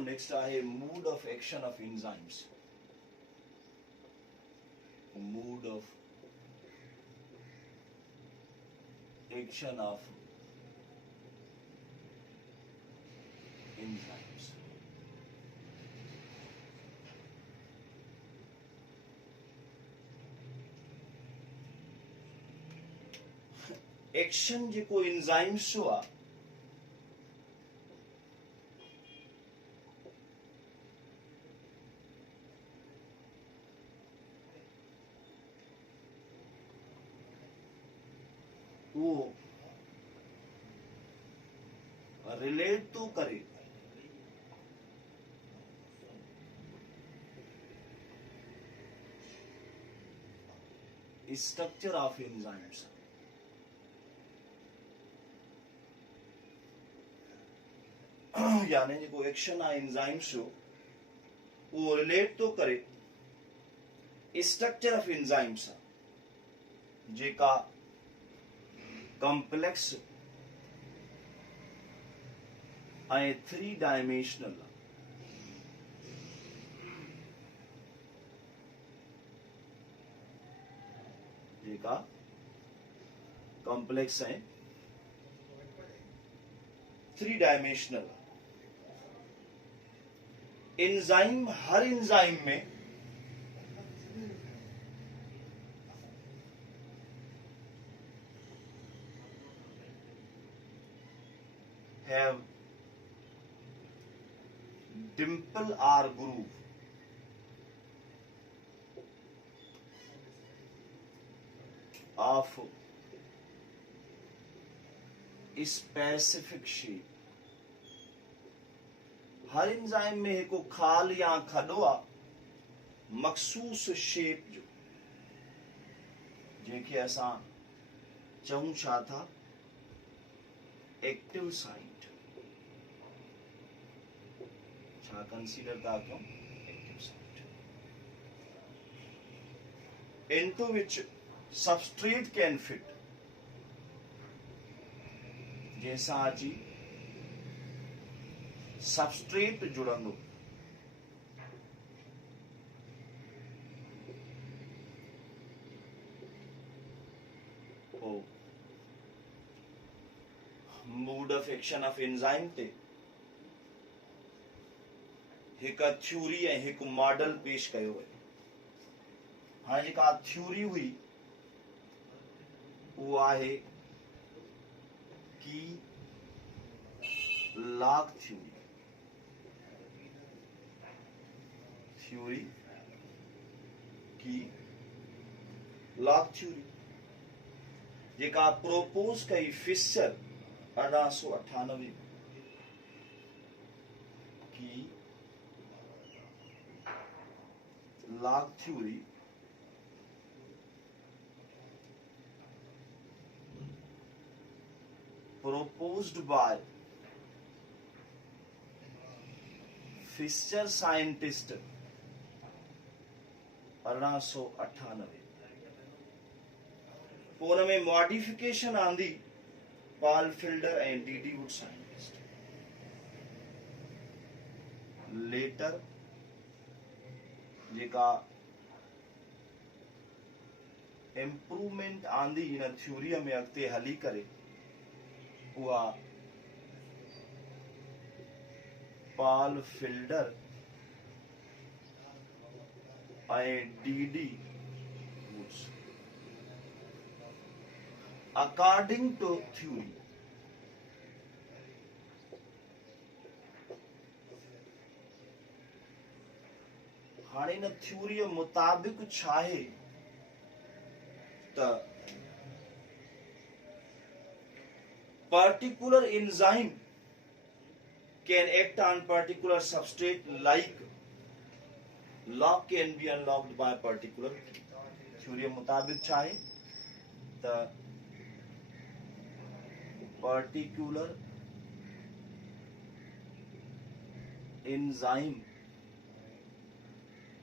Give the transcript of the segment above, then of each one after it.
Next आहे mood of action of enzymes. Mood of action of enzymes. Action जेको enzymes जो आहे वो रिलेट तो करे स्ट्रक्चर ऑफ एन्झाइम्स. यानी जेको एक्शन आहे एन्झाइम्स जो वो रिलेट तो करे स्ट्रक्चर ऑफ एन्झाइम्स सां जेका कॉम्प्लेक्स ऐं 3 डायमेंशनल जेका कॉम्प्लेक्स ऐं 3 डायमेंशनल. एंजाइम हर एंजाइम में have dimple or groove of specific shape. Her enzyme में हिकु खाल या खॾो आहे मखसूस शेप जो जंहिंखे असां चऊं छा था एक्टिव साइट. छा कंसीडर था कयूं active site. into which substrate can fit. जैसा अची सबस्ट्रेट जुड़ंदो mode of action of enzyme ते हिक थ्योरी ऐं हिकु मॉडल पेश कयो है. हाँ जेका थ्योरी हुई वो आहे की लॉग थ्योरी. थ्योरी की लॉग थ्योरी जेका प्रोपोज कई फिशर 1898 की log theory proposed by Fisher scientist 1898. पोइ हुन में मॉडिफिकेशन आंदी पॉल फिल्डर ऐं डी वुड साइंटिस्ट. लेटर जेका इम्प्रूवमेंट आंदी हिन थ्योरी में अॻिते हली करे हुआ पॉल फिल्डर ऐं D Woods. According to theory हाणे इन थ्योरी मुताबिक छा आहे त particular enzyme can act on particular substrate like lock can be unlocked by particular. Theory मुताबिक छा है त particular enzyme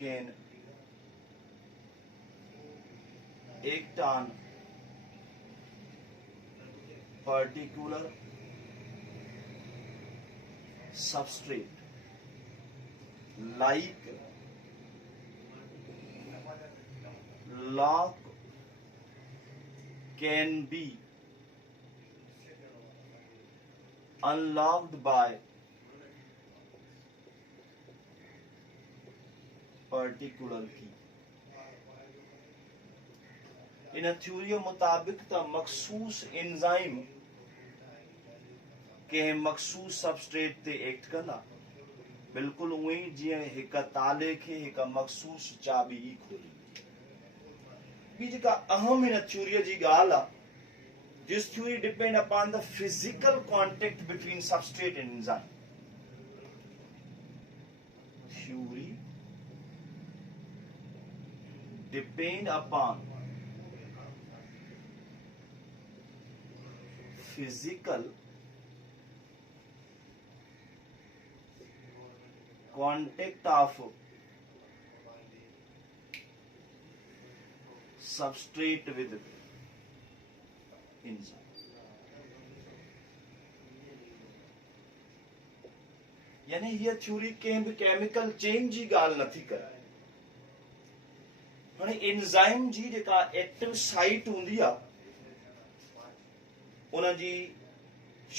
can act on particular substrate like lock can be unlocked by particular key. In theory मुताबिक त मखसूस enzyme के मखसूस substrate ते एक्ट कंदा, बिल्कुल उहे जीअं हिक ताले खे हिक मखसूस चाबी ई खोलींदी। ॿी जेका अहम इन थ्योरी जी ॻाल्हि आहे, this theory depend upon the physical contact between substrate and enzyme. Theory depend upon physical contact of substrate with enzyme. यानी ये थ्योरी कंहिं बि केमिकल चेंज जी ॻाल्हि नथी करे। हाणे एंजाइम जी जेका एक्टिव साइट हूंदी आहे, उन जी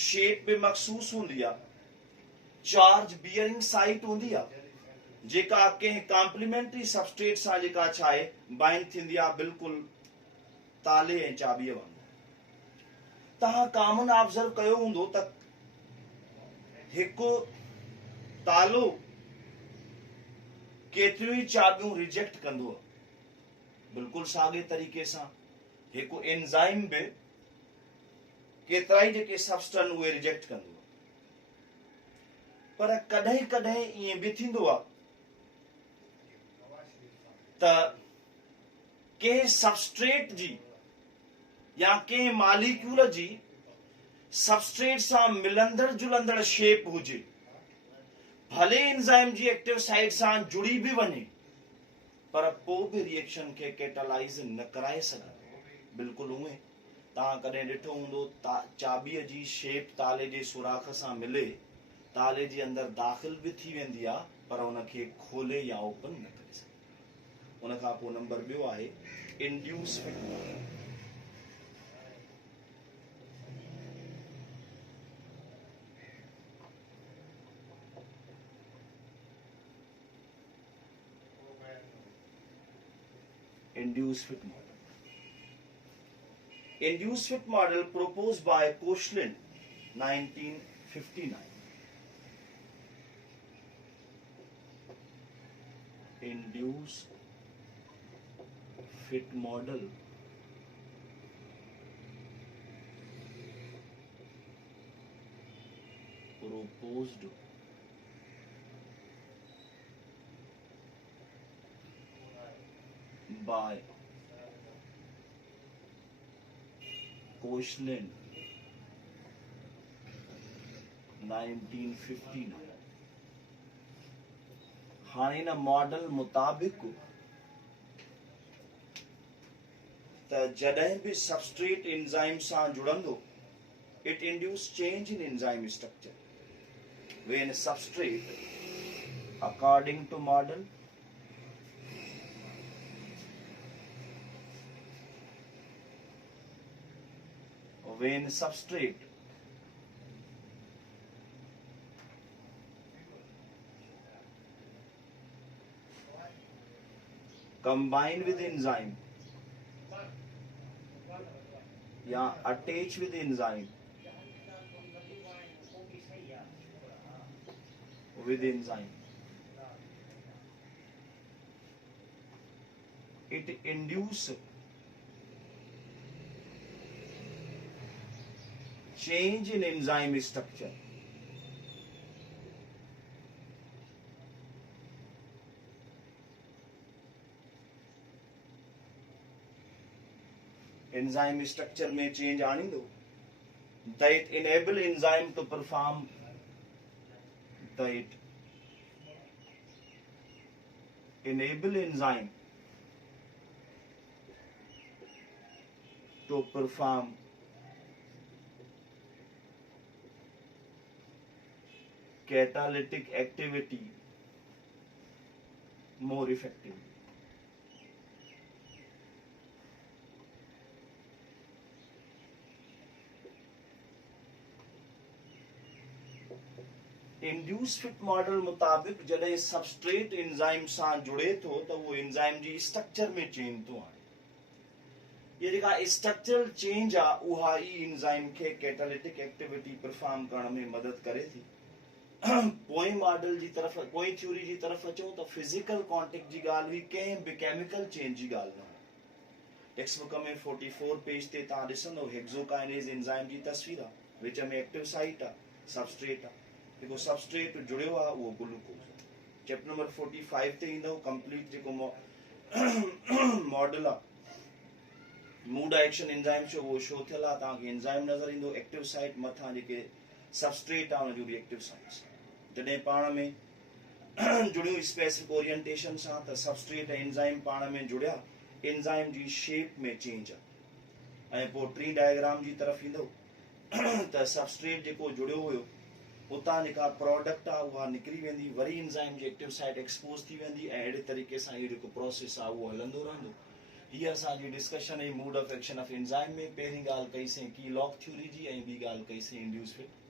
शेप बि मखसूस हूंदी आहे, चार्ज बियरिंग साइट हूंदी आहे, जेका कंहिं कॉम्प्लीमेंट्री सबस्ट्रेट सां जेका छा आहे बाइंड थींदी आहे, बिल्कुलु ताले ऐं चाबीअ वांगुरु। तव्हां कॉमन ऑब्जर्व कयो हूंदो त हिकु तालो केतिरियूं ई चाबियूं रिजेक्ट कंदो आहे, बिल्कुलु साॻे तरीक़े सां हिकु एंजाइम बि केतिरा ई जेके सबस्टेंस उहे रिजेक्ट कंदो आहे। पर कॾहिं कॾहिं ईअं बि थींदो आहे त कंहिं सबस्ट्रेट जी या कंहिं मालिक्यूल जी सबस्ट्रेट सां मिलंदड़ जुलंदड़ शेप हुजे, भले एंजाइम जी एक्टिव साइट सां जुड़ी भी वञे, पर पोइ बि रिएक्शन खे कैटलाइज़ न कराए सघे। बिल्कुलु उहे तव्हां कॾहिं ॾिठो हूंदो चाबीअ जी शेप ताले जे सुराख सां मिले, ताले जे अंदरि दाख़िल बि थी वेंदी आहे, पर उनखे खोले या ओपन न करे सघे। उन खां पोइ नंबर ॿियो आहे induce fit model. Induced fit model. Induced fit model proposed by Koechlin, 1959. Induced fit model proposed by Koechlin, 1959. हाणे इन मॉडल मुताबिक त जॾहिं बि सबस्ट्रेट एंजाइम सां जुड़ंदो, it induce change in enzyme structure. When substrate, according to model, when substrate combine with enzyme या attach with enzyme it induce change in enzyme structure. Enzyme structure में change आनी दो, that enable enzyme to perform, that enable enzyme to perform catalytic activity more effective. Induce fit model मुताबिक जॾहिं substrate enzyme सां जुड़े थो त वो एंजाइम जी स्ट्रक्चर में चेंज थो आणे। ये जेका स्ट्रक्चरल चेंज आ उहा ई एंजाइम खे कैटालिटिक एक्टिविटी परफॉर्म करण में मदद करे थी। पोइ मॉडल जी तरफ, पोइ थ्योरी जी तरफ अचूं त फिजिकल कॉन्टेक्ट जी ॻाल्हि हुई, कंहिं बि केमिकल चेंज जी ॻाल्हि न हुई। टेक्स्ट बुक में 44 पेज ते तव्हां ॾिसंदो हेक्सोकाइनेज एंजाइम जी तस्वीर आहे, विच में एक्टिव साइट आहे, सबस्ट्रेट आहे, जेको सबस्ट्रेट जुड़ियो आहे उहो ग्लूकोज। चैप्टर नंबर 45 ते ईंदो कंप्लीट जेको मॉडल आहे मूड एक्शन एंजाइम जो वो शो थियल आहे। तव्हांखे एंजाइम नज़र ईंदो, एक्टिव साइट मथां जेके सबस्ट्रेट आहे उन जो रिएक्टिव साइट्स। जॾहिं पाण में जुड़ियूं स्पेसिफिक ओरिएंटेशन सां त सबस्ट्रेट ऐं एंजाइम पाण में जुड़िया, एंजाइम जी शेप में चेंज आहे। ऐं पोइ टी डायग्राम जी तरफ़ ईंदो त सबस्ट्रेट जेको जुड़ियो हुयो उतां जेका प्रोडक्ट आहे उहा निकिरी वेंदी, वरी एंजाइम जी एक्टिव साइट एक्सपोज थी वेंदी ऐं अहिड़े तरीक़े सां इहो जेको प्रोसेस आहे उहो हलंदो रहंदो। हीअ असांजी डिस्कशन हुई mood of action of enzyme में। पहिरीं ॻाल्हि कईसीं की लॉक थ्योरी जी ऐं ॿी ॻाल्हि कईसीं इंड्यूस फिट